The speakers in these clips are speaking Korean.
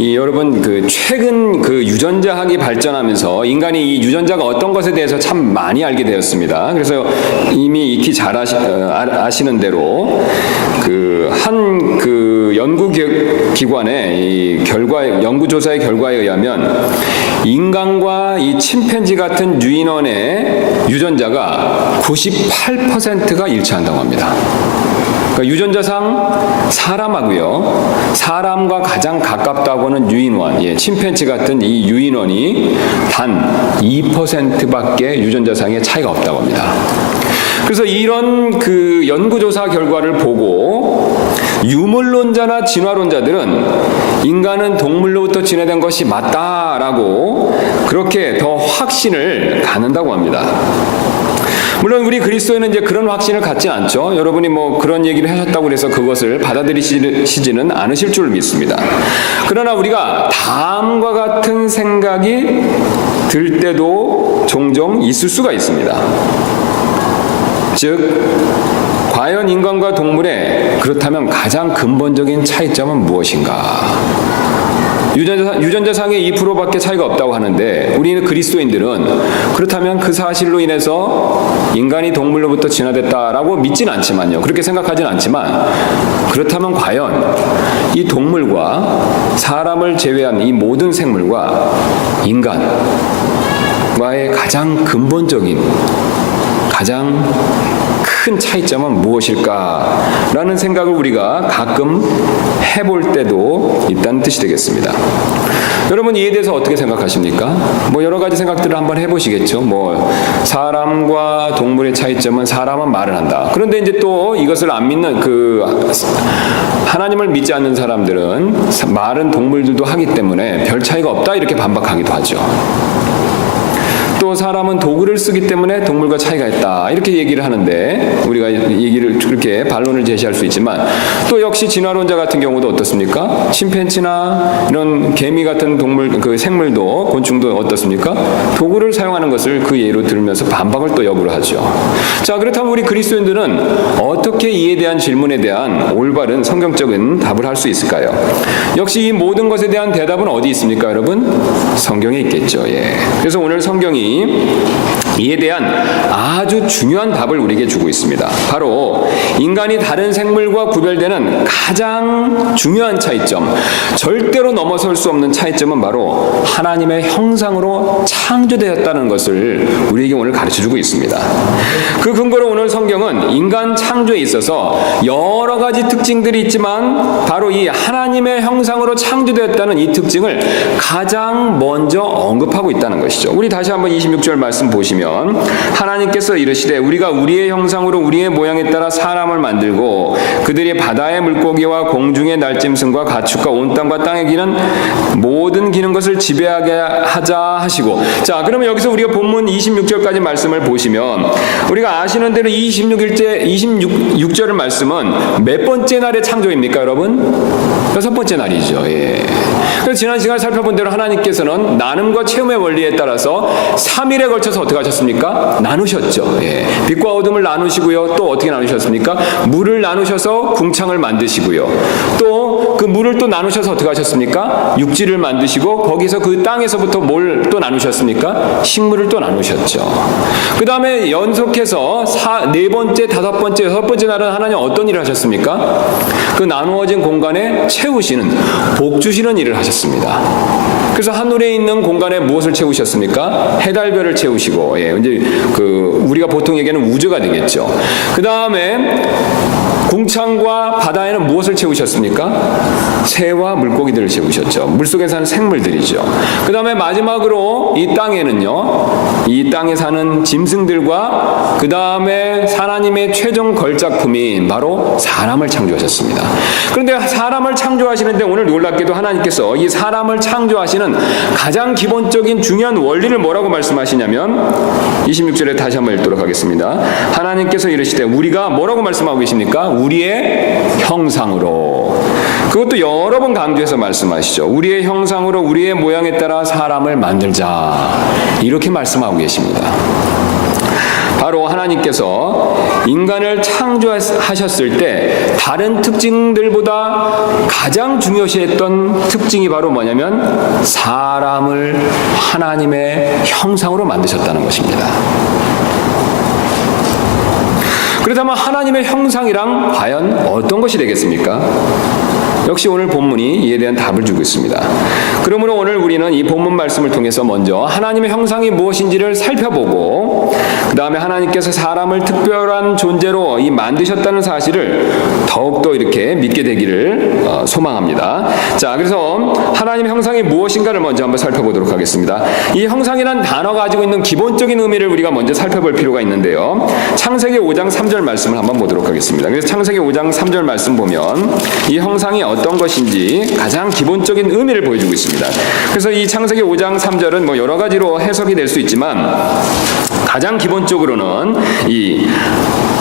여러분 최근 유전자학이 발전하면서 인간이 이 유전자가 어떤 것에 대해서 참 많이 알게 되었습니다. 그래서 이미 익히 잘 아시는 대로 한 연구기관의 연구조사의 결과에 의하면 인간과 이 침팬지 같은 유인원의 유전자가 98%가 일치한다고 합니다. 그러니까 유전자상 사람과 가장 가깝다고 하는 유인원, 침팬지 같은 이 유인원이 단 2%밖에 유전자상의 차이가 없다고 합니다. 그래서 이런 연구조사 결과를 보고 유물론자나 진화론자들은 인간은 동물로부터 진화된 것이 맞다라고 그렇게 더 확신을 갖는다고 합니다. 물론 우리 그리스도인은 이제 그런 확신을 갖지 않죠. 여러분이 그런 얘기를 하셨다고 해서 그것을 받아들이시지는 않으실 줄 믿습니다. 그러나 우리가 다음과 같은 생각이 들 때도 종종 있을 수가 있습니다. 즉, 과연 인간과 동물의 그렇다면 가장 근본적인 차이점은 무엇인가? 유전자상의 2%밖에 차이가 없다고 하는데 우리는 그리스도인들은 그렇다면 그 사실로 인해서 인간이 동물로부터 진화됐다라고 믿지는 않지만요. 그렇게 생각하지는 않지만 그렇다면 과연 이 동물과 사람을 제외한 이 모든 생물과 인간과의 가장 근본적인 가장 큰 차이점은 무엇일까라는 생각을 우리가 가끔 해볼 때도 있다는 뜻이 되겠습니다. 여러분 이에 대해서 어떻게 생각하십니까? 여러 가지 생각들을 한번 해보시겠죠. 사람과 동물의 차이점은 사람은 말을 한다. 그런데 이제 또 이것을 안 믿는 하나님을 믿지 않는 사람들은 말은 동물들도 하기 때문에 별 차이가 없다 이렇게 반박하기도 하죠. 또 사람은 도구를 쓰기 때문에 동물과 차이가 있다 이렇게 얘기를 하는데 우리가 얘기를 그렇게 반론을 제시할 수 있지만 또 역시 진화론자 같은 경우도 어떻습니까? 침팬지나 이런 개미 같은 동물 생물도 곤충도 어떻습니까? 도구를 사용하는 것을 그 예로 들면서 반박을 또 역으로 하죠. 자, 그렇다면 우리 그리스도인들은 어떻게 이에 대한 질문에 대한 올바른 성경적인 답을 할 수 있을까요? 역시 이 모든 것에 대한 대답은 어디 있습니까, 여러분? 성경에 있겠죠. 그래서 오늘 성경이 이에 대한 아주 중요한 답을 우리에게 주고 있습니다. 바로 인간이 다른 생물과 구별되는 가장 중요한 차이점, 절대로 넘어설 수 없는 차이점은 바로 하나님의 형상으로 창조되었다는 것을 우리에게 오늘 가르쳐주고 있습니다. 그 근거로 오늘 성경은 인간 창조에 있어서 여러 가지 특징들이 있지만 바로 이 하나님의 형상으로 창조되었다는 이 특징을 가장 먼저 언급하고 있다는 것이죠. 우리 다시 한번 26절 말씀 보시면 하나님께서 이르시되 우리가 우리의 형상으로 우리의 모양에 따라 사람을 만들고 그들이 바다의 물고기와 공중의 날짐승과 가축과 온 땅과 땅에 기는 모든 기는 것을 지배하게 하자 하시고. 자, 그러면 여기서 우리가 본문 26절까지 말씀을 보시면 우리가 아시는 대로 26절의 말씀은 몇 번째 날의 창조입니까, 여러분? 6번째 날이죠. 그래서 지난 시간에 살펴본 대로 하나님께서는 나눔과 체험의 원리에 따라서 3일에 걸쳐서 어떻게 하셨습니까? 나누셨죠. 빛과 어둠을 나누시고요. 또 어떻게 나누셨습니까? 물을 나누셔서 궁창을 만드시고요. 또 그 물을 또 나누셔서 어떻게 하셨습니까? 육지를 만드시고 거기서 그 땅에서부터 뭘 또 나누셨습니까? 식물을 또 나누셨죠. 그 다음에 연속해서 4번째, 5번째, 6번째 날은 하나님 어떤 일을 하셨습니까? 그 나누어진 공간에 채우시는, 복 주시는 일을 하셨습니다. 그래서 하늘에 있는 공간에 무엇을 채우셨습니까? 해달별을 채우시고, 이제 우리가 보통 얘기하는 우주가 되겠죠. 그 다음에 궁창과 바다에는 무엇을 채우셨습니까? 새와 물고기들을 채우셨죠. 물속에 사는 생물들이죠. 그 다음에 마지막으로 이 땅에는요, 이 땅에 사는 짐승들과 그 다음에 하나님의 최종 걸작품인 바로 사람을 창조하셨습니다. 그런데 사람을 창조하시는데 오늘 놀랍게도 하나님께서 이 사람을 창조하시는 가장 기본적인 중요한 원리를 뭐라고 말씀하시냐면 26절에 다시 한번 읽도록 하겠습니다. 하나님께서 이르시되 우리가 뭐라고 말씀하고 계십니까? 우리의 형상으로. 그것도 여러 번 강조해서 말씀하시죠. 우리의 형상으로 우리의 모양에 따라 사람을 만들자. 이렇게 말씀하고 계십니다. 바로 하나님께서 인간을 창조하셨을 때 다른 특징들보다 가장 중요시했던 특징이 바로 뭐냐면 사람을 하나님의 형상으로 만드셨다는 것입니다. 그렇다면 하나님의 형상이란 과연 어떤 것이 되겠습니까? 역시 오늘 본문이 이에 대한 답을 주고 있습니다. 그러므로 오늘 우리는 이 본문 말씀을 통해서 먼저 하나님의 형상이 무엇인지를 살펴보고 그 다음에 하나님께서 사람을 특별한 존재로 만드셨다는 사실을 더욱더 이렇게 믿게 되기를 소망합니다. 자, 그래서 하나님의 형상이 무엇인가를 먼저 한번 살펴보도록 하겠습니다. 이 형상이란 단어가 가지고 있는 기본적인 의미를 우리가 먼저 살펴볼 필요가 있는데요. 창세기 5장 3절 말씀을 한번 보도록 하겠습니다. 그래서 창세기 5장 3절 말씀 보면 이 형상이 어떤 것인지 가장 기본적인 의미를 보여주고 있습니다. 그래서 이 창세기 5장 3절은 뭐 여러 가지로 해석이 될 수 있지만 가장 기본적으로는 이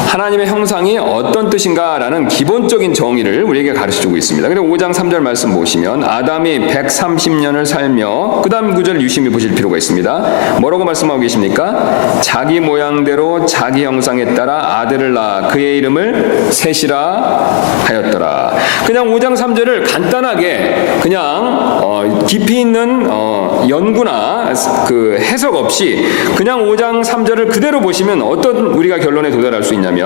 하나님의 형상이 어떤 뜻인가라는 기본적인 정의를 우리에게 가르쳐주고 있습니다. 그리고 5장 3절 말씀 보시면 아담이 130년을 살며 그 다음 구절을 유심히 보실 필요가 있습니다. 뭐라고 말씀하고 계십니까? 자기 모양대로 자기 형상에 따라 아들을 낳아 그의 이름을 셋이라 하였더라. 그냥 5장 3절을 간단하게 그냥 깊이 있는 연구나 그 해석 없이 그냥 5장 3절을 그대로 보시면 어떤 우리가 결론에 도달할 수 있냐면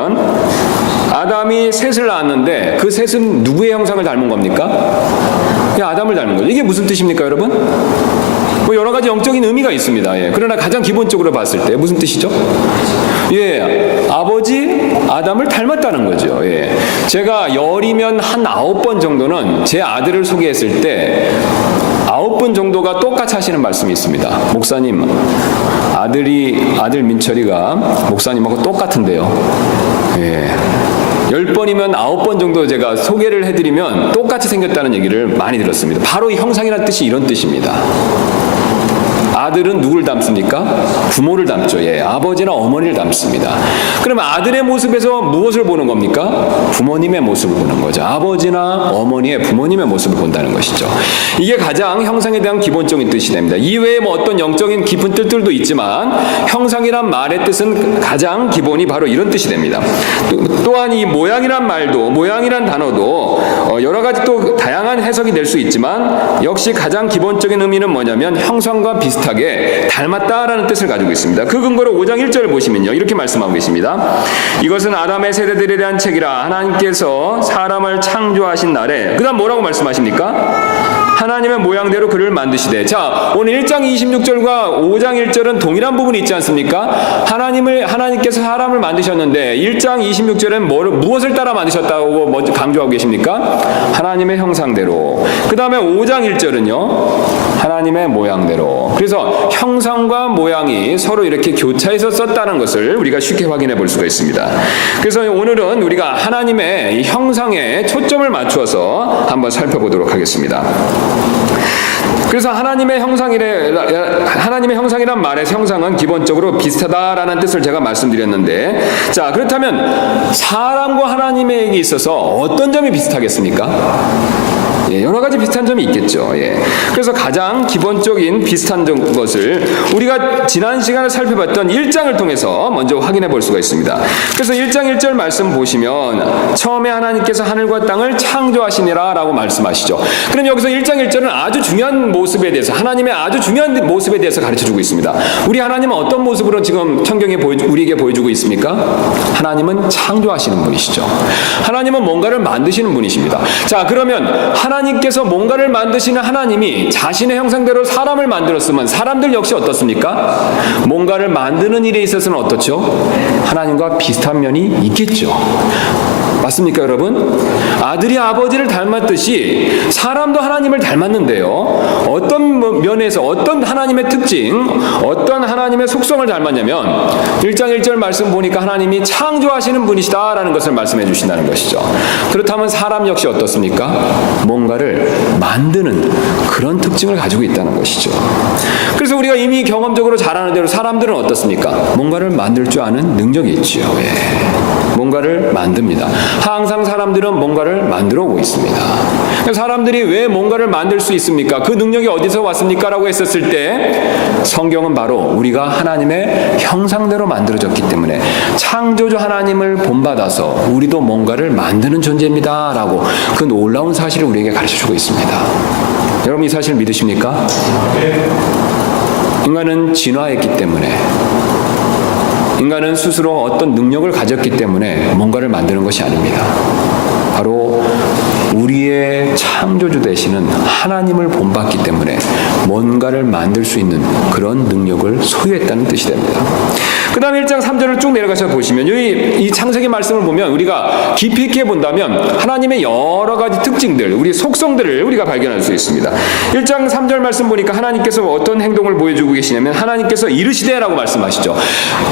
아담이 셋을 낳았는데 그 셋은 누구의 형상을 닮은 겁니까? 아담을 닮은 거죠. 이게 무슨 뜻입니까, 여러분? 뭐 여러 가지 영적인 의미가 있습니다. 예. 그러나 가장 기본적으로 봤을 때 무슨 뜻이죠? 예, 아버지 아담을 닮았다는 거죠. 예. 제가 열이면 한 9번 정도는 제 아들을 소개했을 때 9번 정도가 똑같이 하시는 말씀이 있습니다. 목사님, 아들 민철이가 목사님하고 똑같은데요. 예. 10번이면 9번 정도 제가 소개를 해드리면 똑같이 생겼다는 얘기를 많이 들었습니다. 바로 이 형상이라는 뜻이 이런 뜻입니다. 아들은 누굴 닮습니까? 부모를 닮죠. 예, 아버지나 어머니를 닮습니다. 그러면 아들의 모습에서 무엇을 보는 겁니까? 부모님의 모습을 보는 거죠. 아버지나 어머니의 부모님의 모습을 본다는 것이죠. 이게 가장 형상에 대한 기본적인 뜻이 됩니다. 이외에 뭐 어떤 영적인 깊은 뜻들도 있지만 형상이란 말의 뜻은 가장 기본이 바로 이런 뜻이 됩니다. 또한 이 모양이란 말도, 모양이란 단어도 여러 가지 또 다양한 해석이 될 수 있지만 역시 가장 기본적인 의미는 뭐냐면 형상과 비슷하게 닮았다라는 뜻을 가지고 있습니다. 그 근거로 5장 1절을 보시면요, 이렇게 말씀하고 계십니다. 이것은 아담의 세대들에 대한 책이라 하나님께서 사람을 창조하신 날에, 그 다음 뭐라고 말씀하십니까? 하나님의 모양대로 그를 만드시되. 자, 오늘 1장 26절과 5장 1절은 동일한 부분이 있지 않습니까? 하나님께서 사람을 만드셨는데 1장 26절은 무엇을 따라 만드셨다고 먼저 강조하고 계십니까? 하나님의 형상대로. 그 다음에 5장 1절은요, 하나님의 모양대로. 그래서 형상과 모양이 서로 이렇게 교차해서 썼다는 것을 우리가 쉽게 확인해 볼 수가 있습니다. 그래서 오늘은 우리가 하나님의 형상에 초점을 맞추어서 한번 살펴보도록 하겠습니다. 그래서 하나님의 형상이란 말의 형상은 기본적으로 비슷하다라는 뜻을 제가 말씀드렸는데, 자, 그렇다면 사람과 하나님에게 있어서 어떤 점이 비슷하겠습니까? 예, 여러 가지 비슷한 점이 있겠죠. 예. 그래서 가장 기본적인 비슷한 것을 우리가 지난 시간에 살펴봤던 1장을 통해서 먼저 확인해 볼 수가 있습니다. 그래서 1장 1절 말씀 보시면 처음에 하나님께서 하늘과 땅을 창조하시니라 라고 말씀하시죠. 그럼 여기서 1장 1절은 아주 중요한 모습에 대해서, 하나님의 아주 중요한 모습에 대해서 가르쳐주고 있습니다. 우리 하나님은 어떤 모습으로 지금 성경에 우리에게 보여주고 있습니까? 하나님은 창조하시는 분이시죠. 하나님은 뭔가를 만드시는 분이십니다. 자, 그러면 하나님께서 뭔가를 만드시는 하나님이 자신의 형상대로 사람을 만들었으면 사람들 역시 어떻습니까? 뭔가를 만드는 일에 있어서는 어떻죠? 하나님과 비슷한 면이 있겠죠. 맞습니까, 여러분? 아들이 아버지를 닮았듯이 사람도 하나님을 닮았는데요, 어떤 면에서 어떤 하나님의 특징, 어떤 하나님의 속성을 닮았냐면 1장 1절 말씀 보니까 하나님이 창조하시는 분이시다라는 것을 말씀해 주신다는 것이죠. 그렇다면 사람 역시 어떻습니까? 뭔가를 만드는 그런 특징을 가지고 있다는 것이죠. 그래서 우리가 이미 경험적으로 잘 아는 대로 사람들은 어떻습니까? 뭔가를 만들 줄 아는 능력이 있지요. 예. 뭔가를 만듭니다. 항상 사람들은 뭔가를 만들어 오고 있습니다. 사람들이 왜 뭔가를 만들 수 있습니까? 그 능력이 어디서 왔습니까? 라고 했었을 때 성경은 바로 우리가 하나님의 형상대로 만들어졌기 때문에 창조주 하나님을 본받아서 우리도 뭔가를 만드는 존재입니다 라고 그 놀라운 사실을 우리에게 가르쳐주고 있습니다. 여러분 이 사실 믿으십니까? 인간은 진화했기 때문에, 인간은 스스로 어떤 능력을 가졌기 때문에 뭔가를 만드는 것이 아닙니다. 바로 우리의 창조주 되시는 하나님을 본받기 때문에 뭔가를 만들 수 있는 그런 능력을 소유했다는 뜻이 됩니다. 그 다음에 1장 3절을 쭉 내려가서 보시면 이 창세기 말씀을 보면 우리가 깊이 있게 본다면 하나님의 여러 가지 특징들, 우리 속성들을 우리가 발견할 수 있습니다. 1장 3절 말씀 보니까 하나님께서 어떤 행동을 보여주고 계시냐면 하나님께서 이르시되라고 말씀하시죠.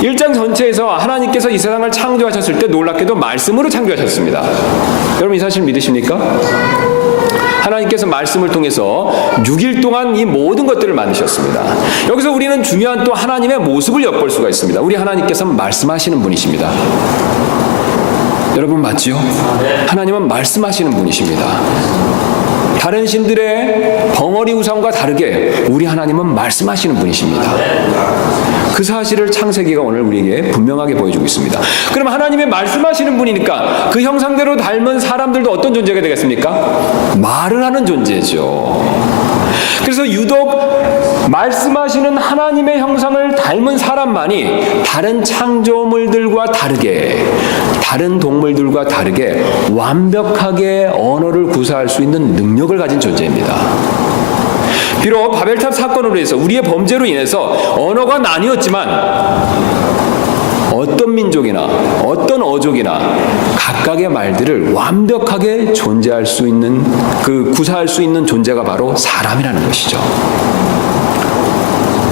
1장 전체에서 하나님께서 이 세상을 창조하셨을 때 놀랍게도 말씀으로 창조하셨습니다. 여러분 이 사실 믿으십니까? 하나님께서 말씀을 통해서 6일 동안 이 모든 것들을 만드셨습니다. 여기서 우리는 중요한 또 하나님의 모습을 엿볼 수가 있습니다. 우리 하나님께서 말씀하시는 분이십니다. 여러분 맞지요? 하나님은 말씀하시는 분이십니다. 다른 신들의 벙어리 우상과 다르게 우리 하나님은 말씀하시는 분이십니다. 그 사실을 창세기가 오늘 우리에게 분명하게 보여주고 있습니다. 그럼 하나님의 말씀하시는 분이니까 그 형상대로 닮은 사람들도 어떤 존재가 되겠습니까? 말을 하는 존재죠. 그래서 유독 말씀하시는 하나님의 형상을 닮은 사람만이 다른 창조물들과 다르게, 다른 동물들과 다르게 완벽하게 언어를 구사할 수 있는 능력을 가진 존재입니다. 비록 바벨탑 사건으로 해서 우리의 범죄로 인해서 언어가 나뉘었지만 어떤 민족이나 어떤 어족이나 각각의 말들을 완벽하게 존재할 수 있는, 구사할 수 있는 존재가 바로 사람이라는 것이죠.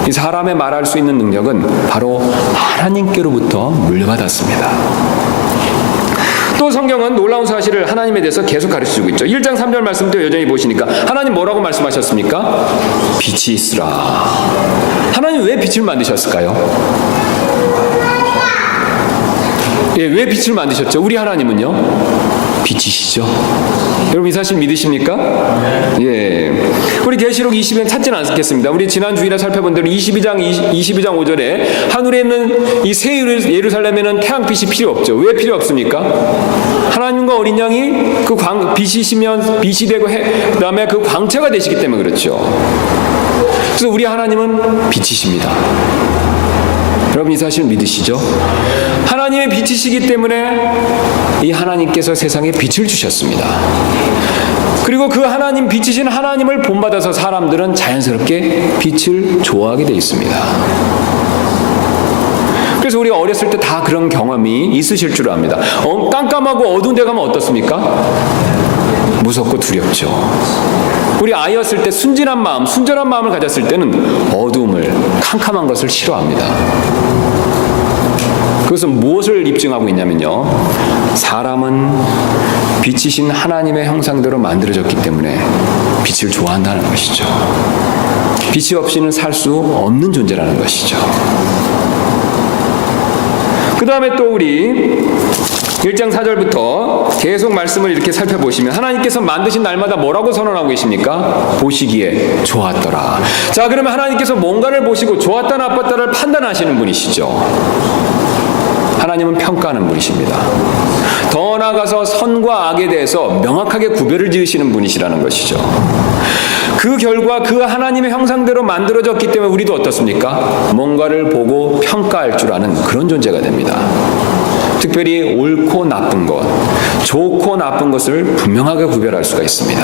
이 사람의 말할 수 있는 능력은 바로 하나님께로부터 물려받았습니다. 또 성경은 놀라운 사실을 하나님에 대해서 계속 가르쳐주고 있죠. 1장 3절 말씀도 여전히 보시니까 하나님 뭐라고 말씀하셨습니까? 빛이 있으라. 하나님 왜 빛을 만드셨을까요? 예, 왜 빛을 만드셨죠? 우리 하나님은요? 빛이시죠. 여러분 이 사실 믿으십니까? 예. 우리 계시록 20장 찾지는 않겠습니다. 우리 지난 주일에 살펴본 대로 22장 5절에 하늘에 있는 이 새 예루살렘에는 태양빛이 필요 없죠. 왜 필요 없습니까? 하나님과 어린 양이 그 빛이시면 빛이 되고 그다음에 그 광채가 되시기 때문에 그렇죠. 그래서 우리 하나님은 빛이십니다. 여러분 이 사실 믿으시죠? 하나님의 빛이시기 때문에 이 하나님께서 세상에 빛을 주셨습니다. 그리고 그 하나님, 빛이신 하나님을 본받아서 사람들은 자연스럽게 빛을 좋아하게 되어 있습니다. 그래서 우리가 어렸을 때 다 그런 경험이 있으실 줄 압니다. 깜깜하고 어두운 데 가면 어떻습니까? 무섭고 두렵죠. 우리 아이였을 때 순진한 마음, 순전한 마음을 가졌을 때는 어두움을, 캄캄한 것을 싫어합니다. 그것은 무엇을 입증하고 있냐면요, 사람은 빛이신 하나님의 형상대로 만들어졌기 때문에 빛을 좋아한다는 것이죠. 빛이 없이는 살 수 없는 존재라는 것이죠. 그 다음에 또 우리 1장 4절부터 계속 말씀을 이렇게 살펴보시면 하나님께서 만드신 날마다 뭐라고 선언하고 계십니까? 보시기에 좋았더라. 자, 그러면 하나님께서 뭔가를 보시고 좋았다 나빴다를 판단하시는 분이시죠. 하나님은 평가하는 분이십니다. 더 나아가서 선과 악에 대해서 명확하게 구별을 지으시는 분이시라는 것이죠. 그 결과 그 하나님의 형상대로 만들어졌기 때문에 우리도 어떻습니까? 뭔가를 보고 평가할 줄 아는 그런 존재가 됩니다. 특별히 옳고 나쁜 것, 좋고 나쁜 것을 분명하게 구별할 수가 있습니다.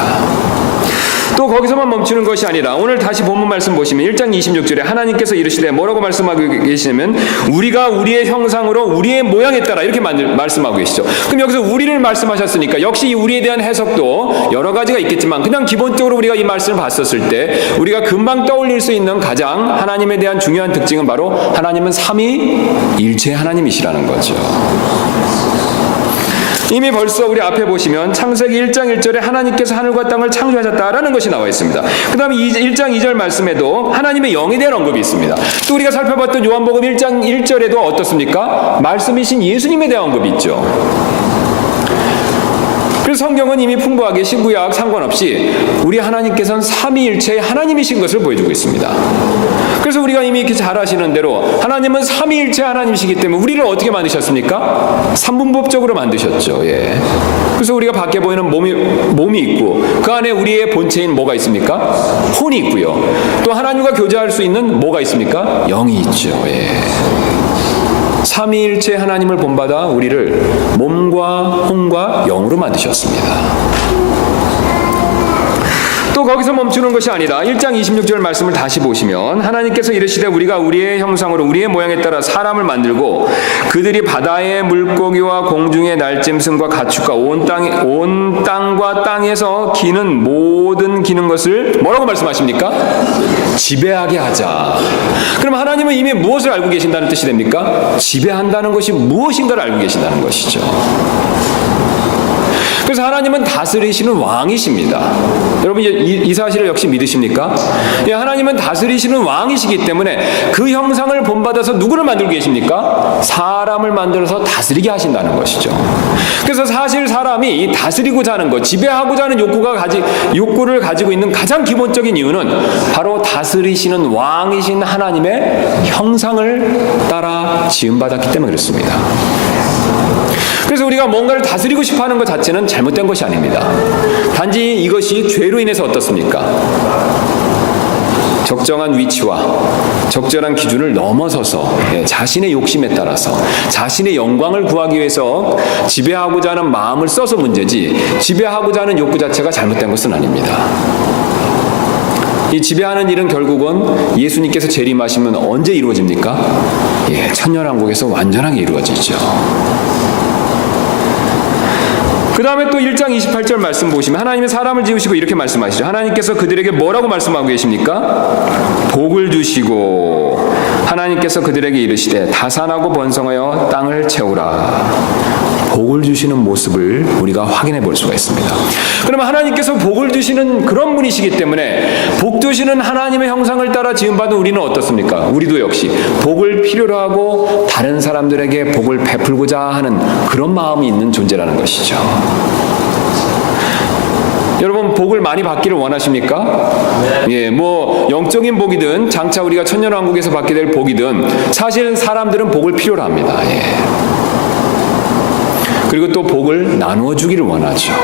또 거기서만 멈추는 것이 아니라 오늘 다시 본문 말씀 보시면 1장 26절에 하나님께서 이르시되 뭐라고 말씀하고 계시냐면 우리가 우리의 형상으로 우리의 모양에 따라 이렇게 말씀하고 계시죠. 그럼 여기서 우리를 말씀하셨으니까 역시 이 우리에 대한 해석도 여러 가지가 있겠지만 그냥 기본적으로 우리가 이 말씀을 봤었을 때 우리가 금방 떠올릴 수 있는 가장 하나님에 대한 중요한 특징은 바로 하나님은 삼위일체 하나님이시라는 거죠. 이미 벌써 우리 앞에 보시면 창세기 1장 1절에 하나님께서 하늘과 땅을 창조하셨다라는 것이 나와 있습니다. 그 다음에 1장 2절 말씀에도 하나님의 영에 대한 언급이 있습니다. 또 우리가 살펴봤던 요한복음 1장 1절에도 어떻습니까? 말씀이신 예수님에 대한 언급이 있죠. 그래서 성경은 이미 풍부하게 신구약 상관없이 우리 하나님께서는 삼위일체의 하나님이신 것을 보여주고 있습니다. 그래서 우리가 이미 이렇게 잘 아시는 대로 하나님은 삼위일체 하나님이시기 때문에 우리를 어떻게 만드셨습니까? 삼분법적으로 만드셨죠. 예. 그래서 우리가 밖에 보이는 몸이 있고 그 안에 우리의 본체인 뭐가 있습니까? 혼이 있고요. 또 하나님과 교제할 수 있는 뭐가 있습니까? 영이 있죠. 예. 삼위일체 하나님을 본받아 우리를 몸과 혼과 영으로 만드셨습니다. 또 거기서 멈추는 것이 아니라 1장 26절 말씀을 다시 보시면 하나님께서 이르시되 우리가 우리의 형상으로 우리의 모양에 따라 사람을 만들고 그들이 바다의 물고기와 공중의 날짐승과 가축과 온 땅과 땅에서 기는 모든 기는 것을 뭐라고 말씀하십니까? 지배하게 하자. 그럼 하나님은 이미 무엇을 알고 계신다는 뜻이 됩니까? 지배한다는 것이 무엇인가를 알고 계신다는 것이죠. 그래서 하나님은 다스리시는 왕이십니다. 여러분 이 사실을 역시 믿으십니까? 예, 하나님은 다스리시는 왕이시기 때문에 그 형상을 본받아서 누구를 만들고 계십니까? 사람을 만들어서 다스리게 하신다는 것이죠. 그래서 사실 사람이 이 다스리고자 하는 것, 지배하고자 하는 욕구를 가지고 있는 가장 기본적인 이유는 바로 다스리시는 왕이신 하나님의 형상을 따라 지음받았기 때문에 그렇습니다. 그래서 우리가 뭔가를 다스리고 싶어하는 것 자체는 잘못된 것이 아닙니다. 단지 이것이 죄로 인해서 어떻습니까? 적정한 위치와 적절한 기준을 넘어서서 자신의 욕심에 따라서 자신의 영광을 구하기 위해서 지배하고자 하는 마음을 써서 문제지 지배하고자 하는 욕구 자체가 잘못된 것은 아닙니다. 이 지배하는 일은 결국은 예수님께서 재림하시면 언제 이루어집니까? 예, 천년왕국에서 완전하게 이루어지죠. 그 다음에 또 1장 28절 말씀 보시면 하나님의 사람을 지으시고 이렇게 말씀하시죠. 하나님께서 그들에게 뭐라고 말씀하고 계십니까? 복을 주시고 하나님께서 그들에게 이르시되 다산하고 번성하여 땅을 채우라. 복을 주시는 모습을 우리가 확인해 볼 수가 있습니다. 그러면 하나님께서 복을 주시는 그런 분이시기 때문에 복 주시는 하나님의 형상을 따라 지음받은 우리는 어떻습니까? 우리도 역시 복을 필요로 하고 다른 사람들에게 복을 베풀고자 하는 그런 마음이 있는 존재라는 것이죠. 여러분 복을 많이 받기를 원하십니까? 예, 뭐 영적인 복이든 장차 우리가 천년왕국에서 받게 될 복이든 사실 사람들은 복을 필요로 합니다. 예. 그리고 또 복을 나누어 주기를 원하죠.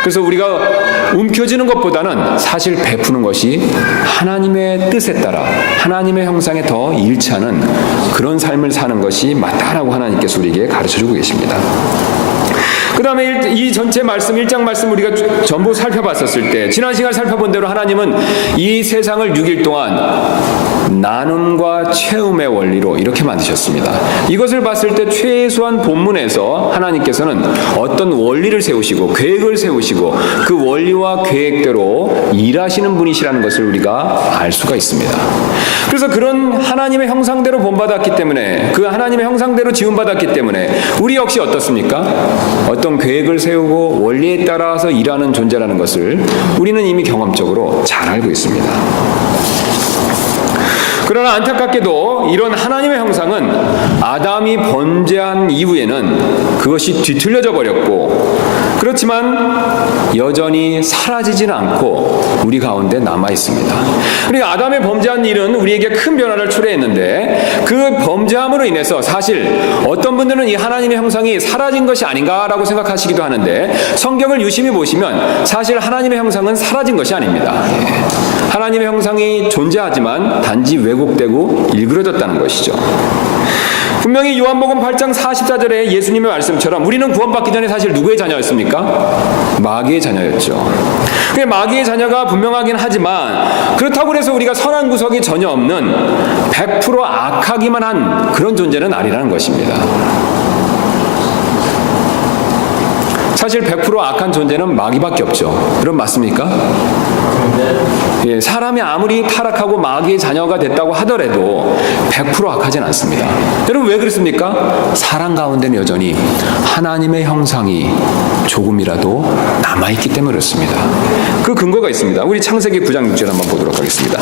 그래서 우리가 움켜쥐는 것보다는 사실 베푸는 것이 하나님의 뜻에 따라 하나님의 형상에 더 일치하는 그런 삶을 사는 것이 맞다라고 하나님께서 우리에게 가르쳐주고 계십니다. 그 다음에 이 전체 말씀, 1장 말씀 우리가 전부 살펴봤었을 때 지난 시간 살펴본 대로 하나님은 이 세상을 6일 동안 나눔과 채움의 원리로 이렇게 만드셨습니다. 이것을 봤을 때 최소한 본문에서 하나님께서는 어떤 원리를 세우시고 계획을 세우시고 그 원리와 계획대로 일하시는 분이시라는 것을 우리가 알 수가 있습니다. 그래서 그런 하나님의 형상대로 본받았기 때문에 그 하나님의 형상대로 지음받았기 때문에 우리 역시 어떻습니까? 어떤 계획을 세우고 원리에 따라서 일하는 존재라는 것을 우리는 이미 경험적으로 잘 알고 있습니다. 그러나 안타깝게도 이런 하나님의 형상은 아담이 범죄한 이후에는 그것이 뒤틀려져 버렸고 그렇지만 여전히 사라지지는 않고 우리 가운데 남아 있습니다. 그러니까 아담의 범죄한 일은 우리에게 큰 변화를 초래했는데 그 범죄함으로 인해서 사실 어떤 분들은 이 하나님의 형상이 사라진 것이 아닌가라고 생각하시기도 하는데 성경을 유심히 보시면 사실 하나님의 형상은 사라진 것이 아닙니다. 하나님의 형상이 존재하지만 단지 왜곡되고 일그러졌다는 것이죠. 분명히 요한복음 8장 44절에 예수님의 말씀처럼 우리는 구원받기 전에 사실 누구의 자녀였습니까? 마귀의 자녀였죠. 마귀의 자녀가 분명하긴 하지만 그렇다고 해서 우리가 선한 구석이 전혀 없는 100% 악하기만 한 그런 존재는 아니라는 것입니다. 사실 100% 악한 존재는 마귀밖에 없죠. 그럼 맞습니까? 예, 사람이 아무리 타락하고 마귀의 자녀가 됐다고 하더라도 100% 악하진 않습니다. 여러분 왜 그렇습니까? 사람 가운데는 여전히 하나님의 형상이 조금이라도 남아있기 때문에 그렇습니다. 그 근거가 있습니다. 우리 창세기 9장 6절 한번 보도록 하겠습니다.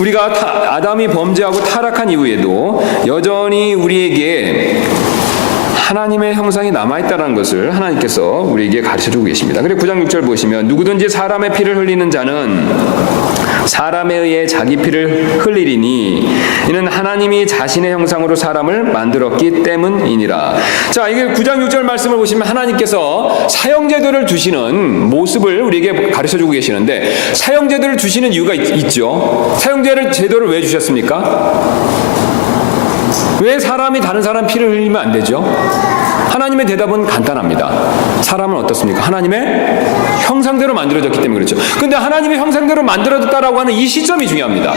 우리가 아담이 범죄하고 타락한 이후에도 여전히 우리에게 하나님의 형상이 남아있다는 것을 하나님께서 우리에게 가르쳐주고 계십니다. 그리고 9장 6절 보시면 누구든지 사람의 피를 흘리는 자는 사람에 의해 자기 피를 흘리리니 이는 하나님이 자신의 형상으로 사람을 만들었기 때문이니라. 자, 이게 9장 6절 말씀을 보시면 하나님께서 사형제도를 주시는 모습을 우리에게 가르쳐주고 계시는데 사형제도를 주시는 이유가 있죠. 사형제도를 왜 주셨습니까? 왜 사람이 다른 사람 피를 흘리면 안 되죠? 하나님의 대답은 간단합니다. 사람은 어떻습니까? 하나님의 형상대로 만들어졌기 때문에 그렇죠. 근데 하나님의 형상대로 만들어졌다라고 하는 이 시점이 중요합니다.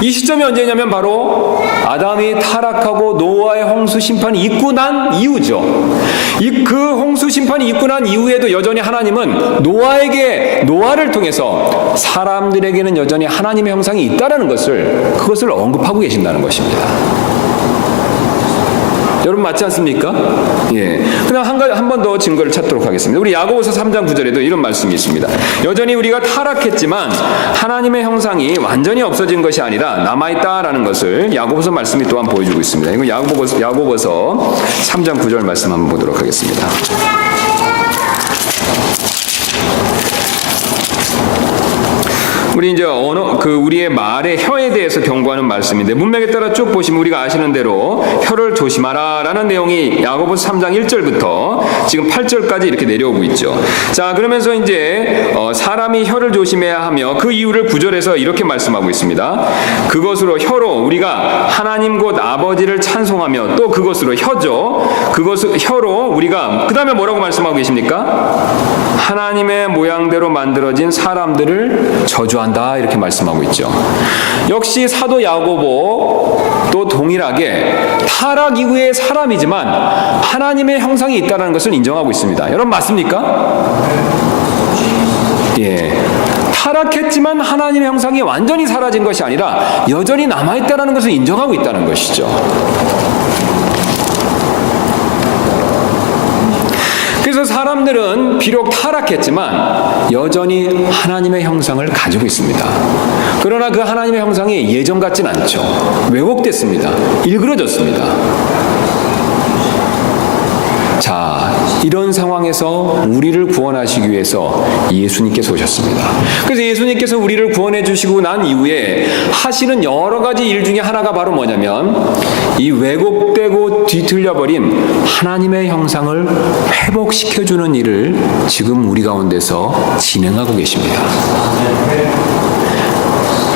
이 시점이 언제냐면 바로 아담이 타락하고 노아의 홍수 심판이 있고 난 이후죠. 그 홍수 심판이 있고 난 이후에도 여전히 하나님은 노아를 통해서 사람들에게는 여전히 하나님의 형상이 있다라는 그것을 언급하고 계신다는 것입니다. 여러분 맞지 않습니까? 예. 그냥 한 번 더 증거를 찾도록 하겠습니다. 우리 야고보서 3장 9절에도 이런 말씀이 있습니다. 여전히 우리가 타락했지만 하나님의 형상이 완전히 없어진 것이 아니라 남아있다라는 것을 야고보서 말씀이 또한 보여주고 있습니다. 이거 야고보서 3장 9절 말씀 한번 보도록 하겠습니다. 우리 이제 우리의 말의 혀에 대해서 경고하는 말씀인데 문맥에 따라 쭉 보시면 우리가 아시는 대로 혀를 조심하라라는 내용이 야고보서 3장 1절부터 지금 8절까지 이렇게 내려오고 있죠. 자, 그러면서 이제 사람이 혀를 조심해야 하며 그 이유를 9절에서 이렇게 말씀하고 있습니다. 그것으로 혀로 우리가 하나님 곧 아버지를 찬송하며 또 그것으로 혀로 우리가 그 다음에 뭐라고 말씀하고 계십니까? 하나님의 모양대로 만들어진 사람들을 저주한다 이렇게 말씀하고 있죠. 역시 사도 야고보 또 동일하게 타락 이후의 사람이지만 하나님의 형상이 있다는 것을 인정하고 있습니다. 여러분 맞습니까? 예. 타락했지만 하나님의 형상이 완전히 사라진 것이 아니라 여전히 남아있다는 것을 인정하고 있다는 것이죠. 그래서 사람들은 비록 타락했지만 여전히 하나님의 형상을 가지고 있습니다. 그러나 그 하나님의 형상이 예전 같진 않죠. 왜곡됐습니다. 일그러졌습니다. 자, 이런 상황에서 우리를 구원하시기 위해서 예수님께서 오셨습니다. 그래서 예수님께서 우리를 구원해 주시고 난 이후에 하시는 여러 가지 일 중에 하나가 바로 뭐냐면 이 왜곡되고 뒤틀려버린 하나님의 형상을 회복시켜주는 일을 지금 우리 가운데서 진행하고 계십니다.